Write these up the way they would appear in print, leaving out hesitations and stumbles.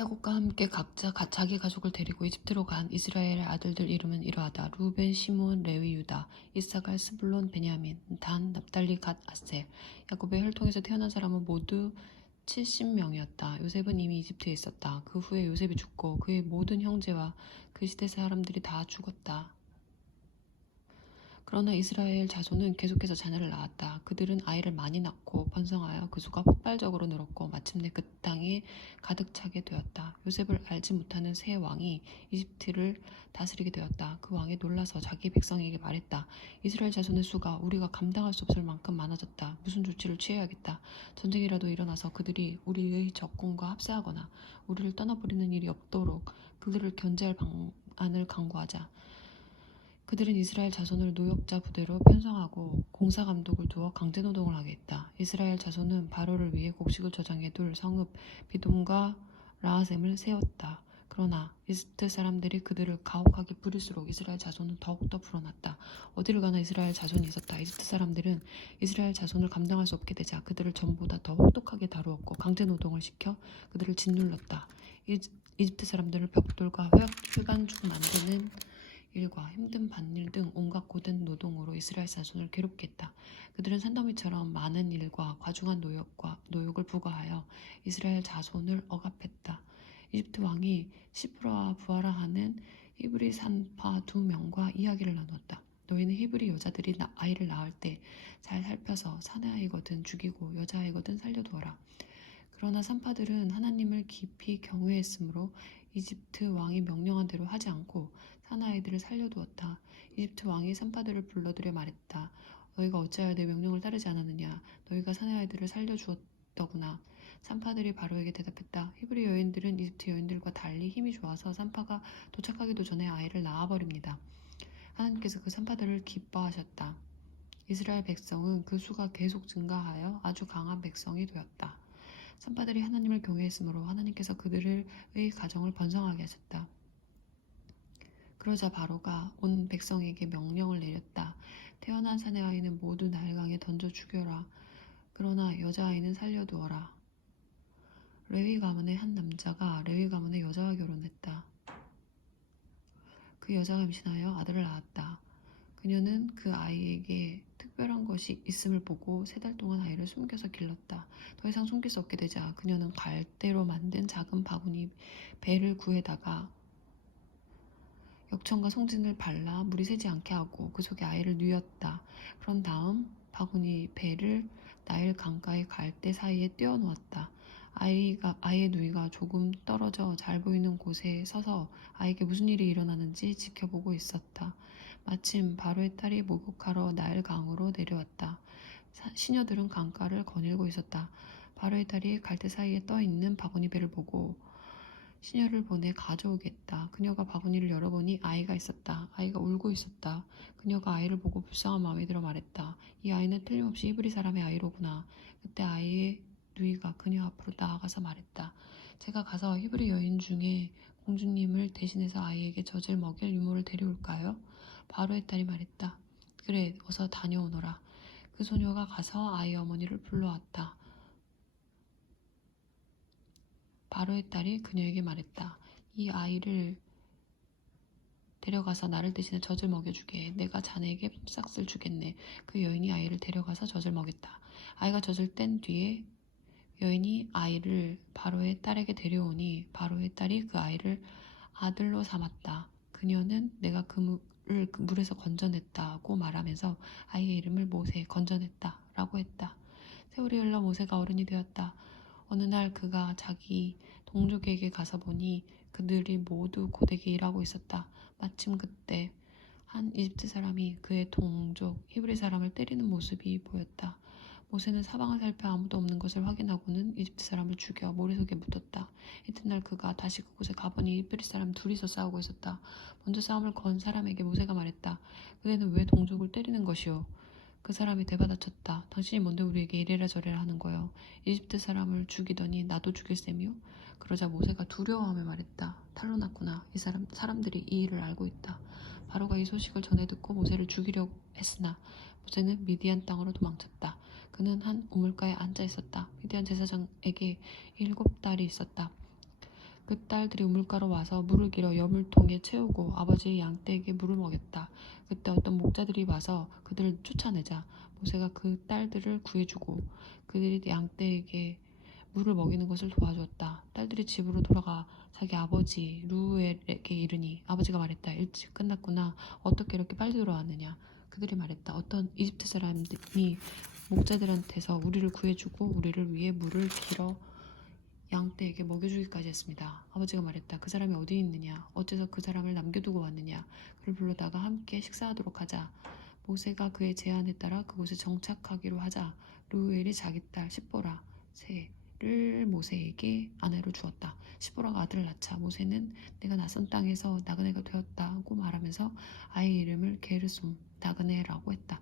야곱과 함께 각자 자기 가족을 데리고 이집트로 간 이스라엘의 아들들 이름은 이러하다. 루벤, 시므온, 레위, 유다, 이사갈, 스불론, 베냐민, 단, 납달리, 갓, 아셀. 야곱의 혈통에서 태어난 사람은 모두 70명이었다. 요셉은 이미 이집트에 있었다. 그 후에 요셉이 죽고 그의 모든 형제와 그 시대 사람들이 다 죽었다. 그러나 이스라엘 자손은 계속해서 자녀를 낳았다. 그들은 아이를 많이 낳고 번성하여 그 수가 폭발적으로 늘었고 마침내 그 땅에 가득 차게 되었다. 요셉을 알지 못하는 새 왕이 이집트를 다스리게 되었다. 그 왕이 놀라서 자기 백성에게 말했다. 이스라엘 자손의 수가 우리가 감당할 수 없을 만큼 많아졌다. 무슨 조치를 취해야겠다. 전쟁이라도 일어나서 그들이 우리의 적군과 합세하거나 우리를 떠나버리는 일이 없도록 그들을 견제할 방안을 강구하자. 그들은 이스라엘 자손을 노역자 부대로 편성하고 공사 감독을 두어 강제노동을 하게 했다. 이스라엘 자손은 바로를 위해 곡식을 저장해 둘 성읍 비돔과 라하셈을 세웠다. 그러나 이집트 사람들이 그들을 가혹하게 부릴수록 이스라엘 자손은 더욱더 불어났다. 어디를 가나 이스라엘 자손이 있었다. 이집트 사람들은 이스라엘 자손을 감당할 수 없게 되자 그들을 전보다 더 혹독하게 다루었고 강제노동을 시켜 그들을 짓눌렀다. 이집트 사람들을 벽돌과 휘관죽 만드는 일과 힘든 밭일 등 온갖 고된 노동으로 이스라엘 자손을 괴롭게 했다. 그들은 산더미처럼 많은 일과 과중한 노역을 부과하여 이스라엘 자손을 억압했다. 이집트 왕이 시프라와 부하라 하는 히브리 산파 2명과 이야기를 나누었다. 너희는 히브리 여자들이 아이를 낳을 때 잘 살펴서 사내아이거든 죽이고 여자아이거든 살려두어라. 그러나 산파들은 하나님을 깊이 경외했으므로 이집트 왕이 명령한 대로 하지 않고 사내아이들을 살려두었다. 이집트 왕이 산파들을 불러들여 말했다. 너희가 어찌하여 내 명령을 따르지 않았느냐. 너희가 사내아이들을 살려주었더구나. 산파들이 바로에게 대답했다. 히브리 여인들은 이집트 여인들과 달리 힘이 좋아서 산파가 도착하기도 전에 아이를 낳아버립니다. 하나님께서 그 산파들을 기뻐하셨다. 이스라엘 백성은 그 수가 계속 증가하여 아주 강한 백성이 되었다. 산파들이 하나님을 경외했으므로 하나님께서 그들의 가정을 번성하게 하셨다. 그러자 바로가 온 백성에게 명령을 내렸다. 태어난 사내아이는 모두 나일강에 던져 죽여라. 그러나 여자아이는 살려두어라. 레위 가문의 한 남자가 레위 가문의 여자와 결혼했다. 그 여자가 임신하여 아들을 낳았다. 그녀는 그 아이에게 특별한 것이 있음을 보고 3달 동안 아이를 숨겨서 길렀다. 더 이상 숨길 수 없게 되자 그녀는 갈대로 만든 작은 바구니 배를 구해다가 역청과 송진을 발라 물이 새지 않게 하고 그 속에 아이를 뉘었다. 그런 다음 바구니 배를 나일 강가의 갈대 사이에 띄워 놓았다. 아이의 누이가 조금 떨어져 잘 보이는 곳에 서서 아이에게 무슨 일이 일어나는지 지켜보고 있었다. 마침 바로의 딸이 목욕하러 나일 강으로 내려왔다. 시녀들은 강가를 거닐고 있었다. 바로의 딸이 갈대 사이에 떠 있는 바구니 배를 보고 시녀를 보내 가져오겠다. 그녀가 바구니를 열어보니 아이가 있었다. 아이가 울고 있었다. 그녀가 아이를 보고 불쌍한 마음이 들어 말했다. 이 아이는 틀림없이 히브리 사람의 아이로구나. 그때 아이의 누이가 그녀 앞으로 나아가서 말했다. 제가 가서 히브리 여인 중에 공주님을 대신해서 아이에게 젖을 먹일 유모를 데려올까요? 바로의 딸이 말했다. 그래, 어서 다녀오너라. 그 소녀가 가서 아이의 어머니를 불러왔다. 바로의 딸이 그녀에게 말했다. 이 아이를 데려가서 나를 대신해 젖을 먹여주게. 내가 자네에게 싹쓸 주겠네. 그 여인이 아이를 데려가서 젖을 먹였다. 아이가 젖을 뗀 뒤에 여인이 아이를 바로의 딸에게 데려오니 바로의 딸이 그 아이를 아들로 삼았다. 그녀는 내가 그 물에서 건져냈다고 말하면서 아이의 이름을 모세 건져냈다라고 했다. 세월이 흘러 모세가 어른이 되었다. 어느 날 그가 자기 동족에게 가서 보니 그들이 모두 고되게 일하고 있었다. 마침 그때 한 이집트 사람이 그의 동족 히브리 사람을 때리는 모습이 보였다. 모세는 사방을 살펴 아무도 없는 것을 확인하고는 이집트 사람을 죽여 모래 속에 묻었다. 이튿날 그가 다시 그곳에 가보니 히브리 사람 둘이서 싸우고 있었다. 먼저 싸움을 건 사람에게 모세가 말했다. 그대는 왜 동족을 때리는 것이오? 그 사람이 대받아쳤다. 당신이 뭔데 우리에게 이래라 저래라 하는 거요. 이집트 사람을 죽이더니 나도 죽일 셈이요? 그러자 모세가 두려워하며 말했다. 탈로 났구나. 사람들이 이 일을 알고 있다. 바로가 이 소식을 전해 듣고 모세를 죽이려고 했으나 모세는 미디안 땅으로 도망쳤다. 그는 한 우물가에 앉아 있었다. 미디안 제사장에게 7 딸이 있었다. 그 딸들이 우물가로 와서 물을 길어 여물통에 채우고 아버지의 양떼에게 물을 먹였다. 그때 어떤 목자들이 와서 그들을 쫓아내자 모세가 그 딸들을 구해주고 그들이 양떼에게 물을 먹이는 것을 도와주었다. 딸들이 집으로 돌아가 자기 아버지 루엘에게 이르니 아버지가 말했다. 일찍 끝났구나. 어떻게 이렇게 빨리 돌아왔느냐. 그들이 말했다. 어떤 이집트 사람이 목자들한테서 우리를 구해주고 우리를 위해 물을 길어 양떼에게 먹여주기까지 했습니다. 아버지가 말했다. 그 사람이 어디 있느냐? 어째서 그 사람을 남겨두고 왔느냐? 그를 불러다가 함께 식사하도록 하자. 모세가 그의 제안에 따라 그곳에 정착하기로 하자 루엘이 자기 딸 시보라 를 모세에게 아내로 주었다. 시보라가 아들을 낳자 모세는 내가 낯선 땅에서 나그네가 되었다고 말하면서 아이의 이름을 게르솜 나그네라고 했다.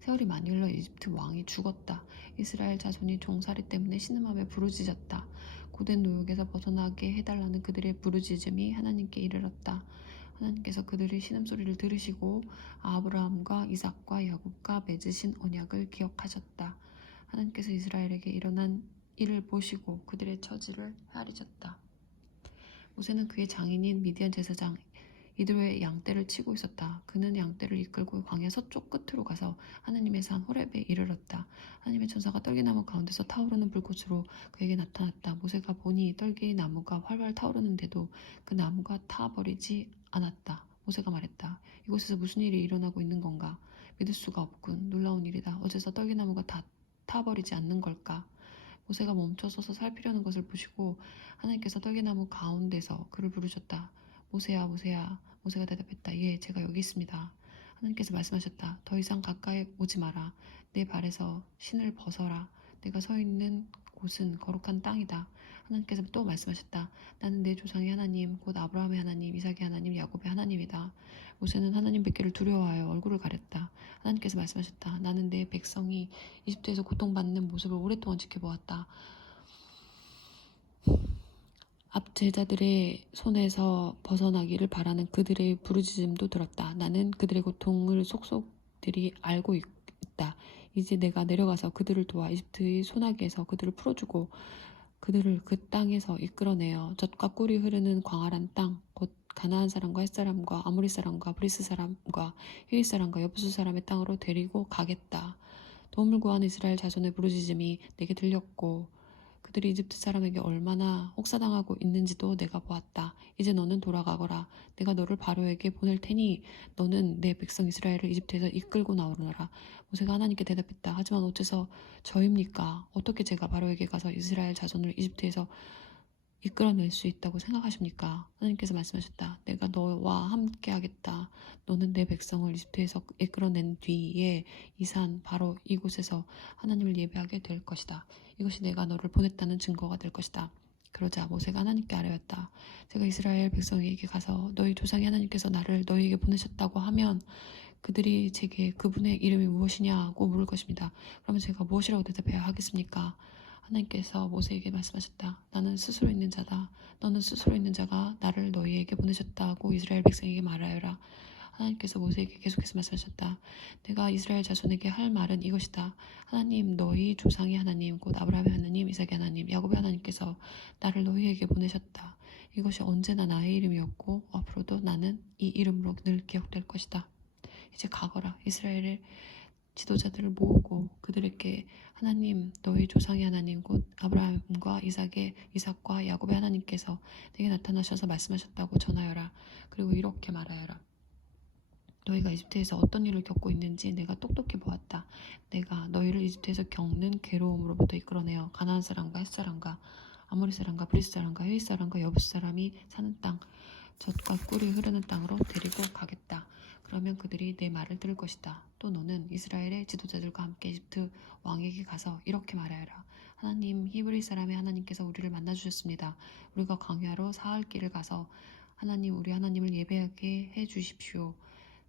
세월이 많이 흘러 이집트 왕이 죽었다. 이스라엘 자손이 종살이 때문에 신음하며 부르짖었다. 고된 노역에서 벗어나게 해달라는 그들의 부르짖음이 하나님께 이르렀다. 하나님께서 그들의 신음소리를 들으시고 아브라함과 이삭과 야곱과 맺으신 언약을 기억하셨다. 하나님께서 이스라엘에게 일어난 일을 보시고 그들의 처지를 헤아리셨다. 모세는 그의 장인인 미디안 제사장 이드로의 양떼를 치고 있었다. 그는 양떼를 이끌고 광야 서쪽 끝으로 가서 하나님의 산 호렙에 이르렀다. 하나님의 천사가 떨기나무 가운데서 타오르는 불꽃으로 그에게 나타났다. 모세가 보니 떨기나무가 활활 타오르는데도 그 나무가 타버리지 않았다. 모세가 말했다. 이곳에서 무슨 일이 일어나고 있는 건가? 믿을 수가 없군. 놀라운 일이다. 어째서 떨기나무가 다 타버리지 않는 걸까? 모세가 멈춰서서 살피려는 것을 보시고 하나님께서 떨기나무 가운데서 그를 부르셨다. 모세야 모세야. 모세가 대답했다. 예, 제가 여기 있습니다. 하나님께서 말씀하셨다. 더 이상 가까이 오지 마라. 내 발에서 신을 벗어라. 내가 서 있는 곳은 거룩한 땅이다. 하나님께서 또 말씀하셨다. 나는 내 조상의 하나님, 곧 아브라함의 하나님, 이삭의 하나님, 야곱의 하나님이다. 모세는 하나님 뵙기를 두려워하여 얼굴을 가렸다. 하나님께서 말씀하셨다. 나는 내 백성이 이집트에서 고통받는 모습을 오랫동안 지켜보았다. 앞 제자들의 손에서 벗어나기를 바라는 그들의 부르짖음도 들었다. 나는 그들의 고통을 속속들이 알고 있다. 이제 내가 내려가서 그들을 도와 이집트의 소나기에서 그들을 풀어주고 그들을 그 땅에서 이끌어내어 젖과 꿀이 흐르는 광활한 땅, 곧 가나안 사람과 헷 사람과 아모리 사람과 브리스 사람과 히윗 사람과 여부수 사람의 땅으로 데리고 가겠다. 도움을 구한 이스라엘 자손의 부르짖음이 내게 들렸고 그들이 이집트 사람에게 얼마나 혹사당하고 있는지도 내가 보았다. 이제 너는 돌아가거라. 내가 너를 바로에게 보낼 테니 너는 내 백성 이스라엘을 이집트에서 이끌고 나오너라. 모세가 하나님께 대답했다. 하지만 어째서 저입니까? 어떻게 제가 바로에게 가서 이스라엘 자손을 이집트에서 이끌어낼 수 있다고 생각하십니까? 하나님께서 말씀하셨다. 내가 너와 함께 하겠다. 너는 내 백성을 이집트에서 이끌어낸 뒤에 이 산 바로 이곳에서 하나님을 예배하게 될 것이다. 이것이 내가 너를 보냈다는 증거가 될 것이다. 그러자 모세가 하나님께 아뢰었다. 제가 이스라엘 백성에게 가서 너희 조상의 하나님께서 나를 너희에게 보내셨다고 하면 그들이 제게 그분의 이름이 무엇이냐고 물을 것입니다. 그러면 제가 무엇이라고 대답해야 하겠습니까? 하나님께서 모세에게 말씀하셨다. 나는 스스로 있는 자다. 너는 스스로 있는 자가 나를 너희에게 보내셨다고 이스라엘 백성에게 말하여라. 하나님께서 모세에게 계속해서 말씀하셨다. 내가 이스라엘 자손에게 할 말은 이것이다. 하나님 너희 조상의 하나님 곧 아브라함의 하나님 이삭의 하나님 야곱의 하나님께서 나를 너희에게 보내셨다. 이것이 언제나 나의 이름이었고 앞으로도 나는 이 이름으로 늘 기억될 것이다. 이제 가거라. 이스라엘의 지도자들을 모으고 그들에게 하나님 너희 조상의 하나님 곧 아브라함과 이삭과 야곱의 하나님께서 내게 나타나셔서 말씀하셨다고 전하여라. 그리고 이렇게 말하여라. 너희가 이집트에서 어떤 일을 겪고 있는지 내가 똑똑히 보았다. 내가 너희를 이집트에서 겪는 괴로움으로부터 이끌어내어 가나안 사람과 헷 사람과 아모리 사람과 브리스 사람과 히윗 사람과 여부스 사람이 사는 땅 젖과 꿀이 흐르는 땅으로 데리고 가겠다. 그러면 그들이 내 말을 들을 것이다. 또 너는 이스라엘의 지도자들과 함께 이집트 왕에게 가서 이렇게 말하여라. 하나님 히브리 사람의 하나님께서 우리를 만나주셨습니다. 우리가 광야로 사흘 길을 가서 하나님 우리 하나님을 예배하게 해주십시오.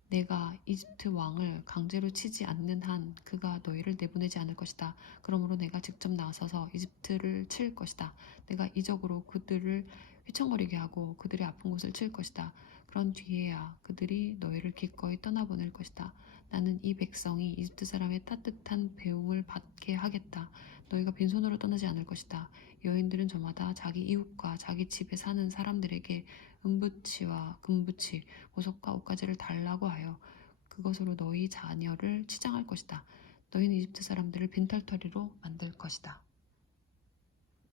내가 이집트 왕을 강제로 치지 않는 한 그가 너희를 내보내지 않을 것이다. 그러므로 내가 직접 나서서 이집트를 칠 것이다. 내가 이적으로 그들을 휘청거리게 하고 그들의 아픈 곳을 칠 것이다. 그런 뒤에야 그들이 너희를 기꺼이 떠나보낼 것이다. 나는 이 백성이 이집트 사람의 따뜻한 배웅을 받게 하겠다. 너희가 빈손으로 떠나지 않을 것이다. 여인들은 저마다 자기 이웃과 자기 집에 사는 사람들에게 은부치와 금부치, 보석과 옷가지를 달라고 하여 그것으로 너희 자녀를 치장할 것이다. 너희는 이집트 사람들을 빈털터리로 만들 것이다.